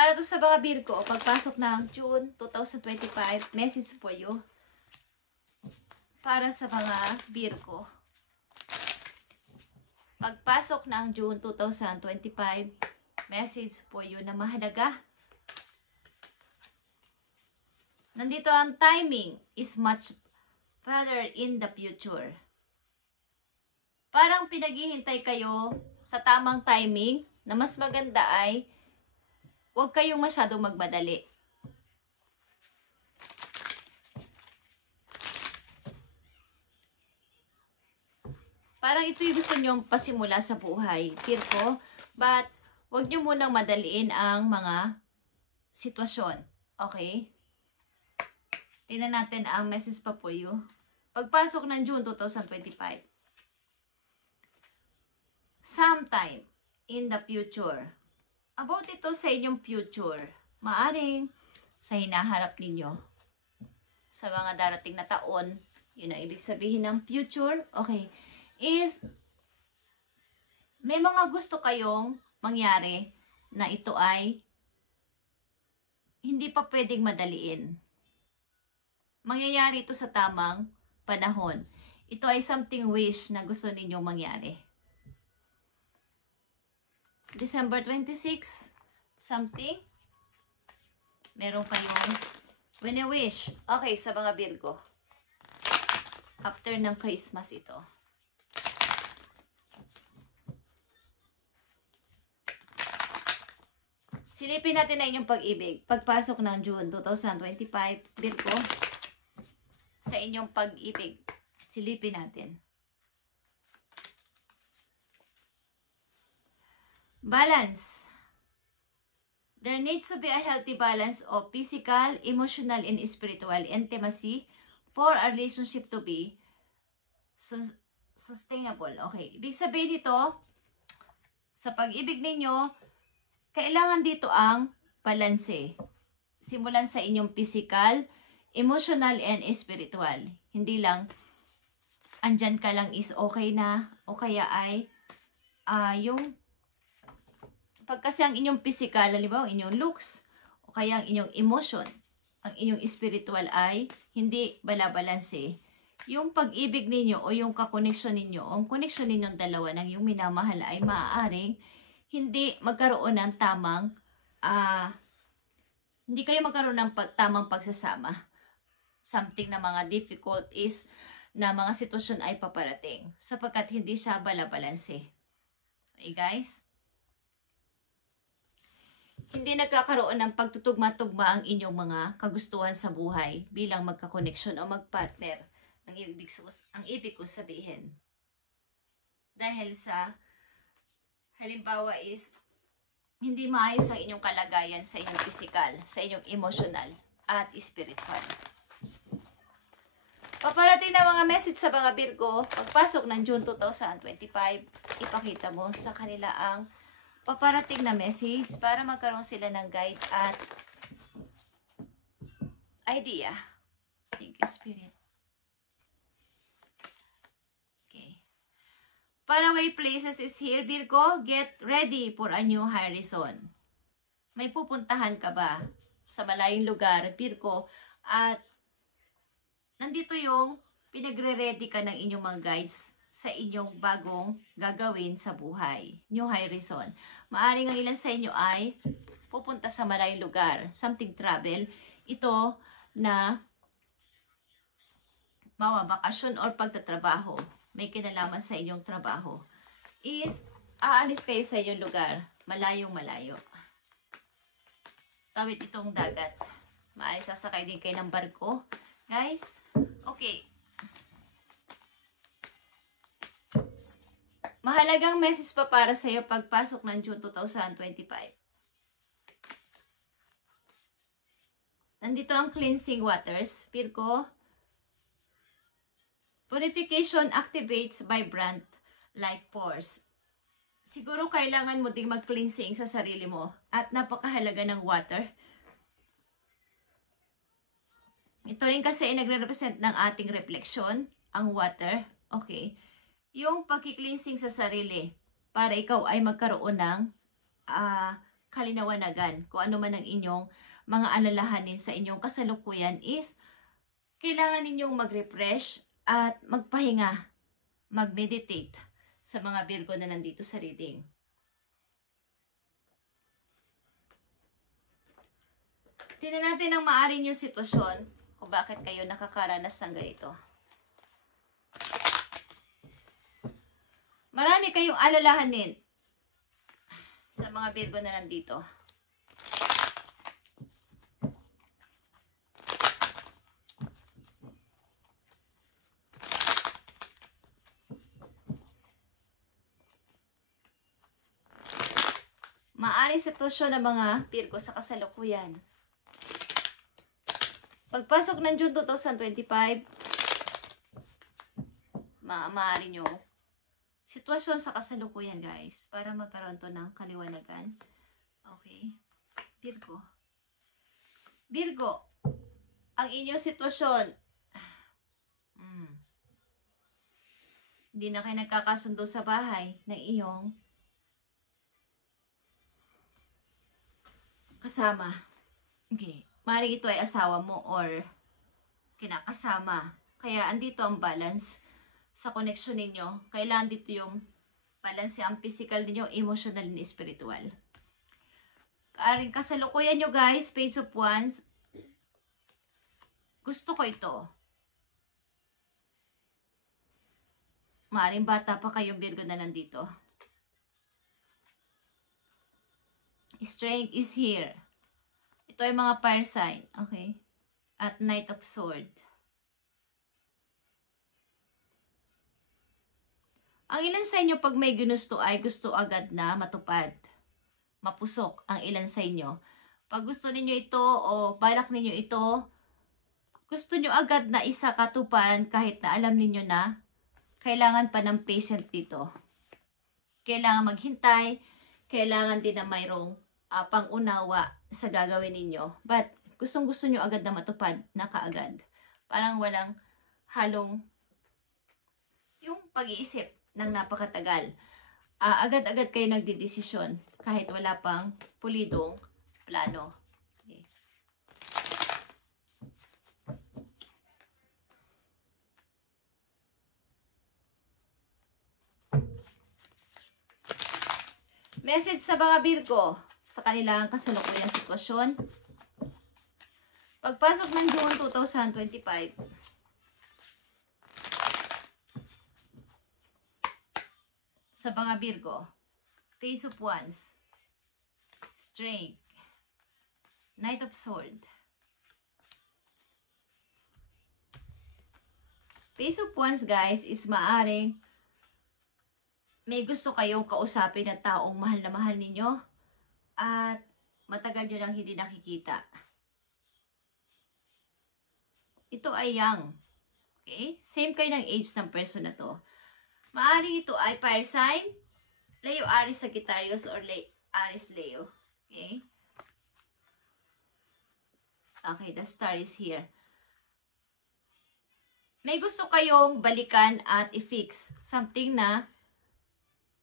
Para to sa mga Virgo, pagpasok ng June 2025, message for you. Para sa mga Virgo. Pagpasok ng June 2025, message for you na mahalaga. Nandito ang timing is much better in the future. Parang pinaghihintay kayo sa tamang timing na mas maganda ay huwag kayong masyadong magmadali. Parang ito yung gusto nyong pasimula sa buhay, Virgo, but huwag nyo munang madaliin ang mga sitwasyon. Okay? Tingnan natin ang message pa for you. Pagpasok ng June 2025. Sometime in the future. About ito sa inyong future. Maaring sa hinaharap ninyo. Sa mga darating na taon. Yun ang ibig sabihin ng future. Okay. Is may mga gusto kayong mangyari na ito ay hindi pa pwedeng madaliin. Mangyayari ito sa tamang panahon. Ito ay something wish na gusto ninyong mangyari. December 26, something. Meron kayong wini-wish. Okay, sa mga Virgo. After ng Christmas ito. Silipin natin na inyong pag-ibig. Pagpasok ng June 2025, Virgo. Sa inyong pag-ibig. Silipin natin. Balance. There needs to be a healthy balance of physical, emotional, and spiritual intimacy for a relationship to be sustainable. Okay. Ibig sabihin nito, sa pag-ibig ninyo, kailangan dito ang balanse. Simulan sa inyong physical, emotional, and spiritual. Hindi lang, andyan ka lang is okay na, o kaya ay, yung pag kasi ang inyong physical, halimbawa, ang inyong looks, o kaya ang inyong emotion, ang inyong spiritual ay hindi balabalanse. Yung pag-ibig ninyo o yung kakoneksyon ninyo, o ang koneksyon ninyong dalawa ng yung minamahal ay maaaring hindi magkaroon ng tamang, hindi kayo magkaroon ng tamang pagsasama. Something na mga difficulties na mga sitwasyon ay paparating sapagkat hindi siya balabalanse. Okay guys? Hindi nagkakaroon ng pagtutugma-tugma ang inyong mga kagustuhan sa buhay bilang magkakoneksyon o magpartner. Ang ibig ko sabihin. Dahil sa, halimbawa is, hindi maayos ang inyong kalagayan sa inyong physical, sa inyong emotional at spiritual. Paparating na mga message sa mga Virgo, pagpasok ng June 2025, ipakita mo sa kanila ang paparating na message para magkaroon sila ng guide at idea. Thank you, Spirit. Okay. Faraway places is here, Virgo. Get ready for a new horizon. May pupuntahan ka ba sa malayong lugar, Virgo? At nandito yung pinagre-ready ka ng inyong mga guides sa inyong bagong gagawin sa buhay. New horizon. Maaring ang ilan sa inyo ay pupunta sa malayong lugar. Something travel. Ito na bakasyon or pagtatrabaho. May kinalaman sa inyong trabaho. Is aalis kayo sa inyong lugar. Malayong malayo. Tawid itong dagat. Maaring sasakay din kayo ng barko. Guys, okay. Mahalagang message pa para sa iyo pagpasok ng June 2025. Nandito ang cleansing waters, Virgo. Purification activates vibrant life force. Siguro kailangan mo ding mag-cleansing sa sarili mo at napakahalaga ng water. Ito rin kasi ay nagre-represent ng ating reflection, ang water. Okay. Yung pag-cleansing sa sarili para ikaw ay magkaroon ng kalinawanagan. Kung ano man ang inyong mga alalahanin sa inyong kasalukuyan is kailangan ninyong mag-refresh at magpahinga, mag-meditate sa mga Virgo na nandito sa reading. Tingnan natin ang maaari niyong sitwasyon kung bakit kayo nakakaranas ng ganito. Marami kayong alalahanin sa mga Virgo na nandito. Maaring sitwasyon ng mga Virgo sa kasalukuyan. Pagpasok ng June 2025, maaari nyo sitwasyon sa kasalukuyan, guys, para magkaroon to ng kaliwanagan. Okay. Virgo. Virgo, ang inyong sitwasyon, hindi na kayo nagkakasundo sa bahay ng iyong kasama. Okay. Maaaring ito ay asawa mo or kinakasama. Kaya andito ang balance sa connection ninyo. Kailangan dito yung balance ang physical ninyo, emotional and spiritual. Kaaring kasalukuyan nyo, guys, Page of Wands. Gusto ko ito. Maaaring bata pa kayong Virgo na nandito. Strength is here. Ito ay mga fire sign. Okay? At Knight of Swords. Ang ilan sa inyo pag may ginusto ay gusto agad na matupad. Mapusok ang ilan sa inyo. Pag gusto ninyo ito o balak ninyo ito, gusto nyo agad na isa katuparan kahit na alam ninyo na kailangan pa ng patient dito. Kailangan maghintay, kailangan din na mayroong pang-unawa sa gagawin ninyo. But gustong-gusto nyo agad na matupad na kaagad. Parang walang halong yung pag-iisip ng napakatagal. Agad-agad kayo nagdidesisyon kahit wala pang pulidong plano. Okay. Message sa mga Virgo sa kanilang kasalukuyang sitwasyon. Pagpasok ng June 2025, sa mga Virgo, Page of Wands, Strength, Knight of Swords. Page of Wands, guys, is maaring may gusto kayong kausapin na taong mahal na mahal ninyo at matagal nyo nang hindi nakikita. Ito ay young. Okay? Same kayo ng age ng person na to. Maaring ito ay fire sign, Leo, Aries, Sagittarius, or Aries, Leo. Okay? Okay, the star is here. May gusto kayong balikan at i-fix. Something na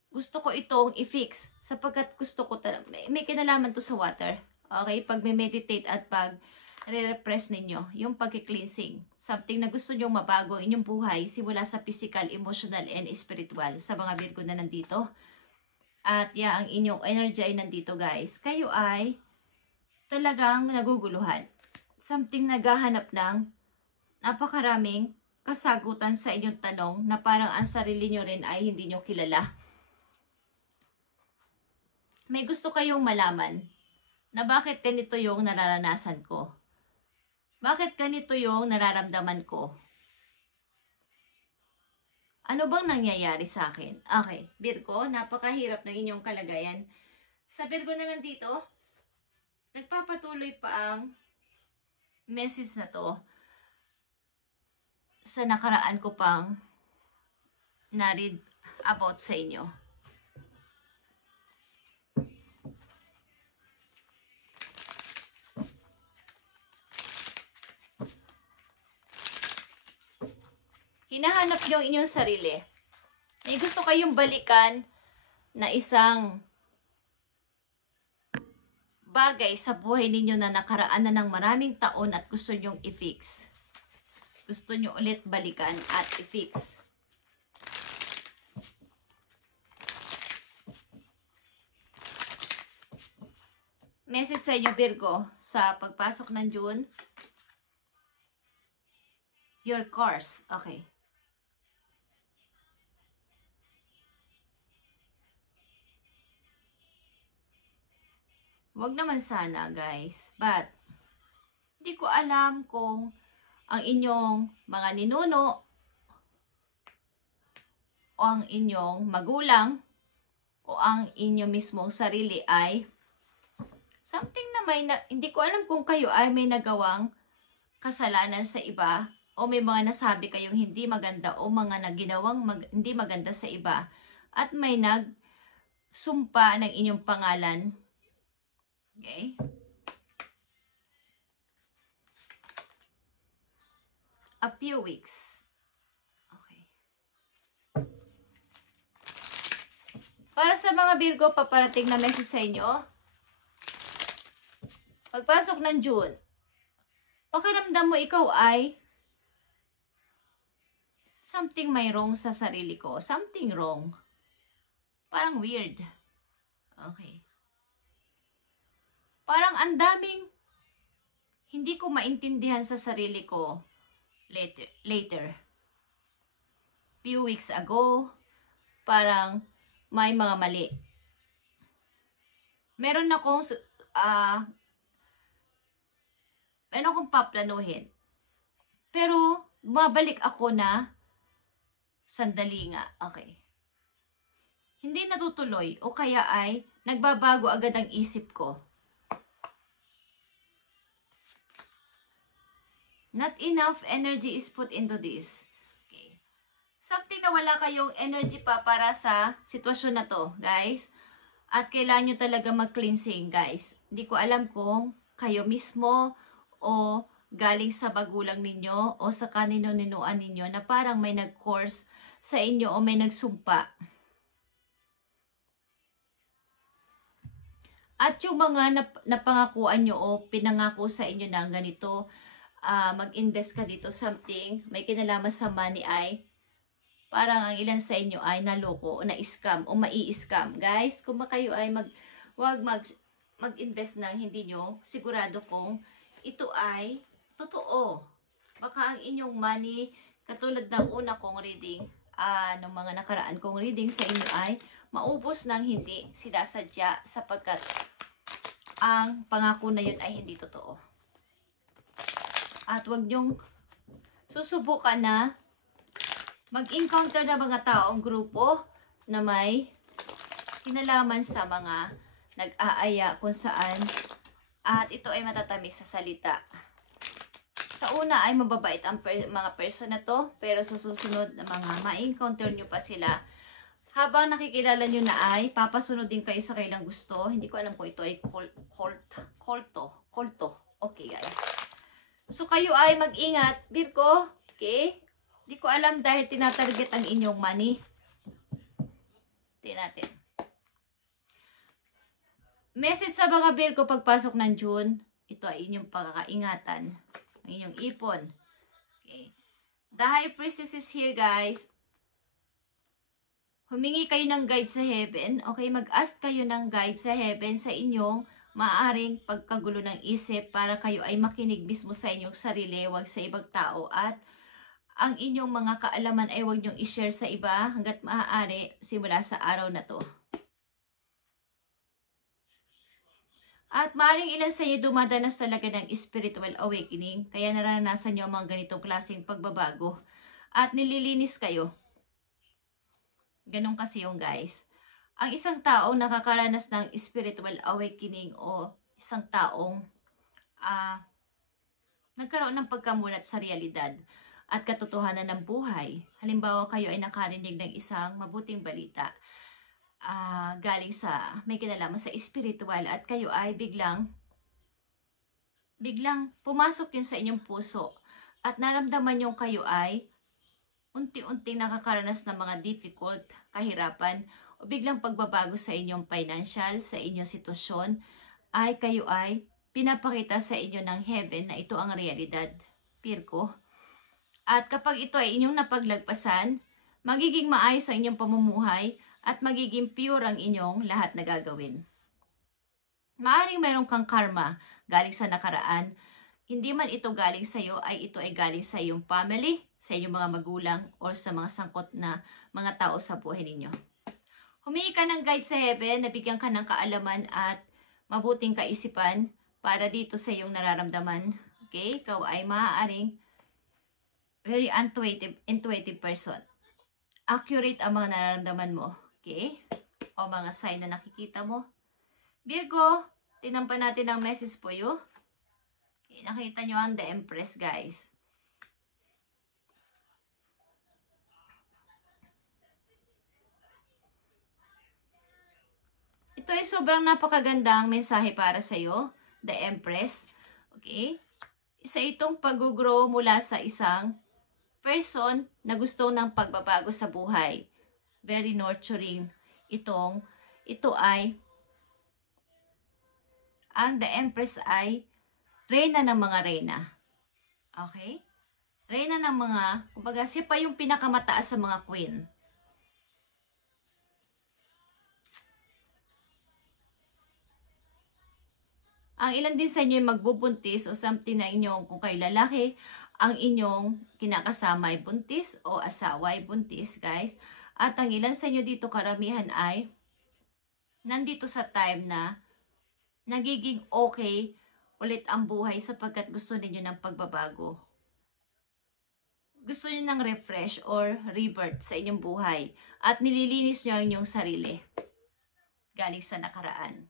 gusto ko itong i-fix sapagkat gusto ko may kinalaman to sa water. Okay? Pag may meditate at pag re-repress ninyo, yung pag-cleansing. Something na gusto nyong mabago ang inyong buhay simula sa physical, emotional, and spiritual sa mga Virgo na nandito. At ang inyong energy ay nandito, guys. Kayo ay talagang naguguluhan. Something naghahanap ng napakaraming kasagutan sa inyong tanong na parang ang sarili nyo rin ay hindi nyo kilala. May gusto kayong malaman na bakit ganito yung nararanasan ko. Bakit ganito yung nararamdaman ko? Ano bang nangyayari sa akin? Okay, Virgo, napakahirap ng inyong kalagayan. Sa Virgo na nandito, nagpapatuloy pa ang message na to sa nakaraan ko pang narid about sa inyo. Hinahanap nyo ang inyong sarili. May gusto kayong balikan na isang bagay sa buhay ninyo na nakaraan na ng maraming taon at gusto nyong i-fix. Gusto nyo ulit balikan at i-fix. Message sa inyo, Virgo, sa pagpasok ng June. Your course. Okay. Wag naman sana, guys. But, hindi ko alam kung ang inyong mga ninuno o ang inyong magulang o ang inyong mismong sarili ay something na hindi ko alam kung kayo ay may nagawang kasalanan sa iba o may mga nasabi kayong hindi maganda o mga naginawang hindi maganda sa iba at may nagsumpa ng inyong pangalan. Okay? A few weeks. Okay. Para sa mga Virgo, paparating na message sa inyo. Pagpasok ng June, pakiramdam mo ikaw ay something may wrong sa sarili ko. Something wrong. Parang weird. Okay. Parang ang daming hindi ko maintindihan sa sarili ko later. Few weeks ago, parang may mga mali. Meron akong paplanuhin. Pero, bumabalik ako na sandali nga. Okay. Hindi natutuloy o kaya ay nagbabago agad ang isip ko. Not enough energy is put into this. Okay. Something na wala kayong energy pa para sa sitwasyon na to, guys. At kailangan nyo talaga mag-cleansing, guys. Hindi ko alam kung kayo mismo o galing sa magulang ninyo o sa kanino-ninuan ninyo na parang may nag-course sa inyo o may nagsumpa. At yung mga napangakuan nyo o pinangako sa inyo na ganito, mag-invest ka dito something, may kinalaman sa money ay parang ang ilan sa inyo ay naloko o na-scam o mai-scam. Guys, kung kayo ay wag mag-invest na hindi nyo sigurado kung ito ay totoo. Baka ang inyong money, katulad ng una kong reading, ng mga nakaraan kong reading sa inyo ay maubos ng hindi sinasadya sapagkat ang pangako na yun ay hindi totoo. At wag nyong susubukan na mag-encounter na mga taong grupo na may kinalaman sa mga nag-aaya kung saan at ito ay matatamis sa salita. Sa una ay mababait ang mga person na to, pero sa susunod na mga ma-encounter nyo pa sila, habang nakikilala nyo na ay papasunod din kayo sa kailang gusto. Hindi ko alam kung ito ay kulto. Okay, guys. So, kayo ay mag-ingat, Virgo. Okay? Hindi ko alam dahil tinatarget ang inyong money. Tingnan natin. Message sa mga Virgo pagpasok ng June. Ito ay inyong pagkakaingatan. Ang inyong ipon. Okay. The High Priestess is here, guys. Humingi kayo ng guide sa heaven. Okay, mag-ask kayo ng guide sa heaven sa inyong maaaring pagkagulo ng isip para kayo ay makinig mismo sa inyong sarili, wag sa ibang tao. At ang inyong mga kaalaman ay wag nyong i-share sa iba hanggat maaari simula sa araw na to. At maaaring ilan sa inyo dumadanas talaga ng spiritual awakening, kaya naranasan nyo ang mga ganitong klaseng pagbabago. At nililinis kayo. Ganun kasi yung guys. Ang isang taong nakakaranas ng spiritual awakening o isang taong nagkaroon ng pagkamulat sa realidad at katotohanan ng buhay. Halimbawa kayo ay nakarinig ng isang mabuting balita galing sa may kinalaman sa spiritual at kayo ay biglang pumasok yun sa inyong puso at naramdaman yung kayo ay unti-unting nakakaranas ng mga difficult, kahirapan o biglang pagbabago sa inyong financial, sa inyong sitwasyon ay kayo ay pinapakita sa inyo ng heaven na ito ang realidad, Virgo. At kapag ito ay inyong napaglagpasan, magiging maayos ang inyong pamumuhay at magiging pure ang inyong lahat na gagawin. Maaring mayroon kang karma galing sa nakaraan. Hindi man ito galing sa iyo, ay ito ay galing sa iyong family, sa iyong mga magulang, or sa mga sangkot na mga tao sa buhay ninyo. Humingi ka ng guide sa heaven, nabigyan ka ng kaalaman at mabuting kaisipan para dito sa iyong nararamdaman. Okay? Ikaw ay maaaring very intuitive person. Accurate ang mga nararamdaman mo. Okay? O mga sign na nakikita mo. Virgo, tinampan natin ang message po you. Okay, nakita nyo ang The Empress, guys. Ito ay sobrang napakagandang mensahe para sa iyo, The Empress. Okay? Isa itong pag-grow mula sa isang person na gusto ng pagbabago sa buhay. Very nurturing. Ito ay, ang The Empress ay reyna ng mga reyna. Okay? Reyna ng mga, kumbaga siya pa yung pinakamataas sa mga queen. Ang ilan din sa inyo ay magbubuntis o something na inyong, kung kayo lalaki, ang inyong kinakasama ay buntis o asawa ay buntis, guys. At ang ilan sa inyo dito karamihan ay nandito sa time na nagiging okay ulit ang buhay sapagkat gusto ninyo ng pagbabago. Gusto niyo ng refresh or rebirth sa inyong buhay at nililinis niyo ang inyong sarili galing sa nakaraan.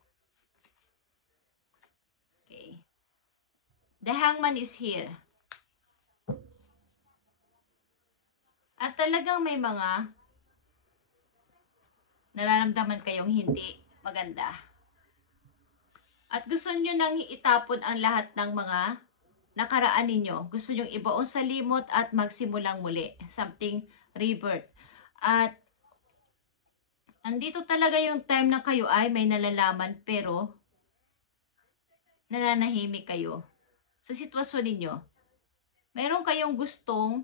Okay. The Hangman is here. At talagang may mga nararamdaman kayong hindi maganda. At gusto niyo nang itapon ang lahat ng mga nakaraan ninyo. Gusto nyo ibaon sa limot at magsimulang muli. Something rebirth. At andito talaga yung time na kayo ay may nalalaman pero nananahimik kayo sa sitwasyon ninyo. Meron kayong gustong,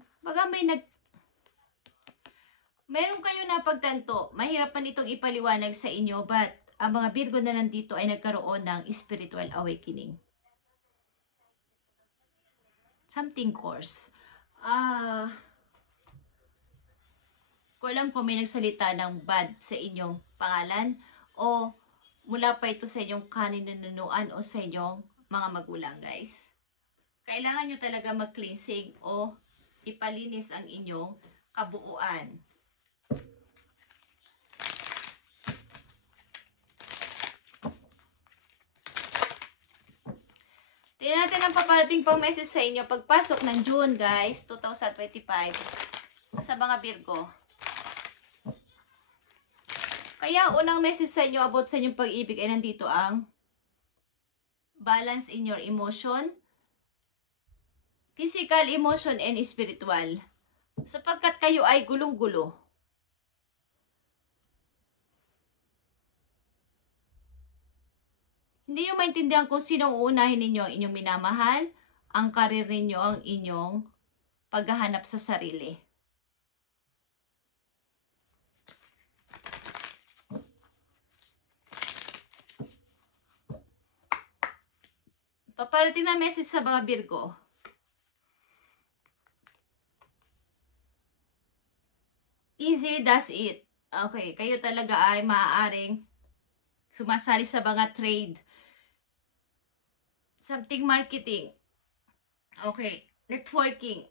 meron kayong napagtanto. Mahirap man itong ipaliwanag sa inyo, but ang mga Virgo na nandito ay nagkaroon ng spiritual awakening. Something course. Kung alam ko may nagsalita ng bad sa inyong pangalan o mula pa ito sa inyong kaninunuan o sa inyong mga magulang, guys. Kailangan nyo talaga mag-cleansing o ipalinis ang inyong kabuuan. Tingnan natin ang paparating pang message sa inyo pagpasok ng June, guys, 2025 sa mga Virgo. Kaya unang message sa inyo about sa inyong pag-ibig ay nandito ang balance in your emotion, physical, emotion, and spiritual. Sapagkat kayo ay gulong-gulo. Hindi nyo maintindihan kung sino uunahin ninyo, ang inyong minamahal, ang karir ninyo, ang inyong paghahanap sa sarili. Paparating na message sa mga Virgo. Easy does it. Okay, kayo talaga ay maaaring sumasali sa mga trade. Something marketing. Okay, networking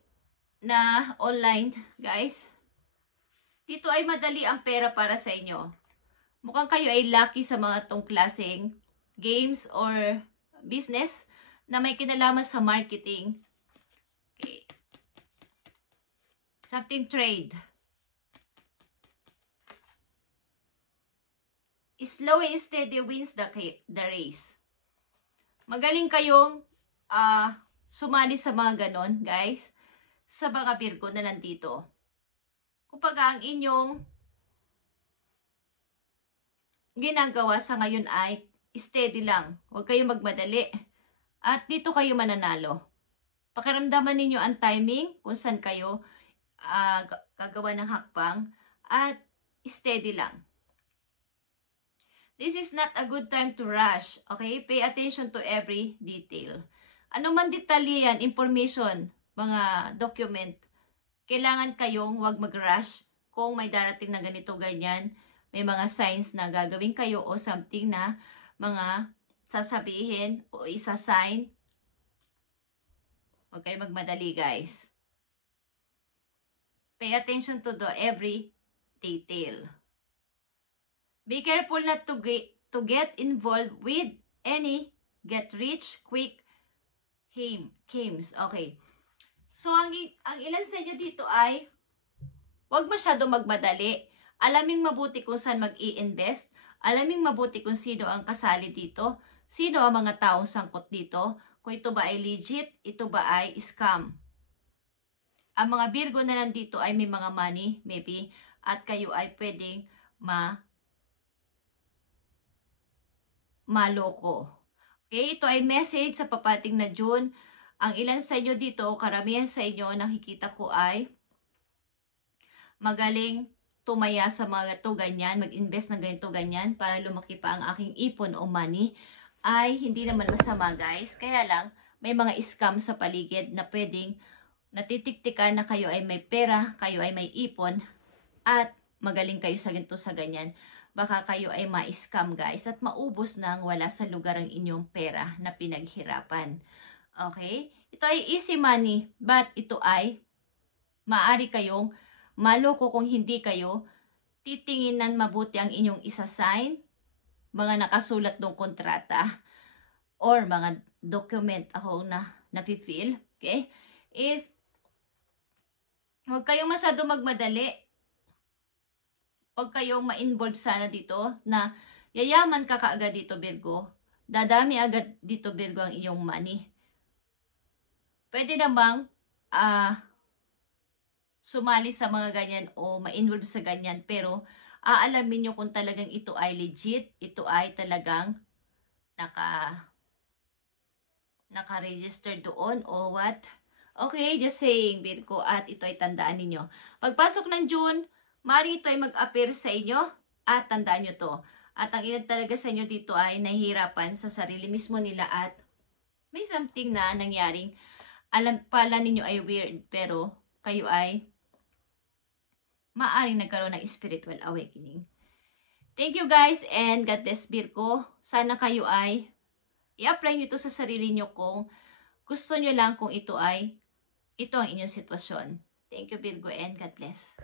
na online, guys. Dito ay madali ang pera para sa inyo. Mukhang kayo ay lucky sa mga tong klaseng games or business na may kinalaman sa marketing. Okay. Something trade. Slow and steady wins the race. Magaling kayong sumali sa mga ganon, guys, sa mga Virgo na nandito. Kumbaga, ang inyong ginagawa sa ngayon ay steady lang. Huwag kayong magmadali. At dito kayo mananalo. Pakiramdaman ninyo ang timing kung saan kayo gagawa ng hakbang at steady lang. This is not a good time to rush. Okay? Pay attention to every detail. Ano man detalye yan, information, mga document, kailangan kayong huwag mag-rush kung may darating na ganito, ganyan. May mga signs na gagawin kayo o something na mga sasabihin o isa-sign. Huwag kayo magmadali, guys. Pay attention to the every detail. Be careful not to get involved with any get rich quick schemes. Okay. So, ang ilan sa inyo dito ay huwag masyado magmadali. Alaming mabuti kung saan mag-i-invest. Alaming mabuti kung sino ang kasali dito. Sino ang mga taong sangkot dito. Kung ito ba ay legit, ito ba ay scam. Ang mga Virgo na nandito ay may mga money, maybe, at kayo ay pwedeng maloko. Okay, ito ay message sa papating na June. Ang ilan sa inyo dito, karamihan sa inyo, nakikita ko ay magaling tumaya sa mga to ganyan, mag-invest ng ganito ganyan para lumaki pa ang aking ipon o money. Ay hindi naman masama, guys. Kaya lang, may mga scam sa paligid na pwedeng natitiktikan na kayo ay may pera, kayo ay may ipon, at magaling kayo sa ganito sa ganyan. Baka kayo ay ma-scam, guys, at maubos nang wala sa lugar ang inyong pera na pinaghirapan. Okay? Ito ay easy money, but ito ay maaari kayong maloko kung hindi kayo titinginan mabuti ang inyong isa-sign, mga nakasulat ng kontrata, or mga document ako na napi-fill, okay, is huwag kayong masyado magmadali. Huwag kayong ma-involve sana dito na yayaman ka kaagad dito, Virgo. Dadami agad dito, Virgo, ang iyong money. Pwede namang sumali sa mga ganyan o ma-involve sa ganyan, pero aalamin nyo kung talagang ito ay legit, ito ay talagang naka-register doon o what. Okay, just saying, Virgo, at ito ay tandaan ninyo. Pagpasok ng June, maaaring ito ay mag-appear sa inyo at tandaan nyo to. At ang ilan talaga sa inyo dito ay nahihirapan sa sarili mismo nila at may something na nangyaring alam pala ninyo ay weird, pero kayo ay maaaring nagkaroon ng spiritual awakening. Thank you, guys, and God bless, Virgo. Sana kayo ay i-apply nyo ito sa sarili nyo kung gusto nyo lang, kung ito ang inyong sitwasyon. Thank you, Virgo, and God bless.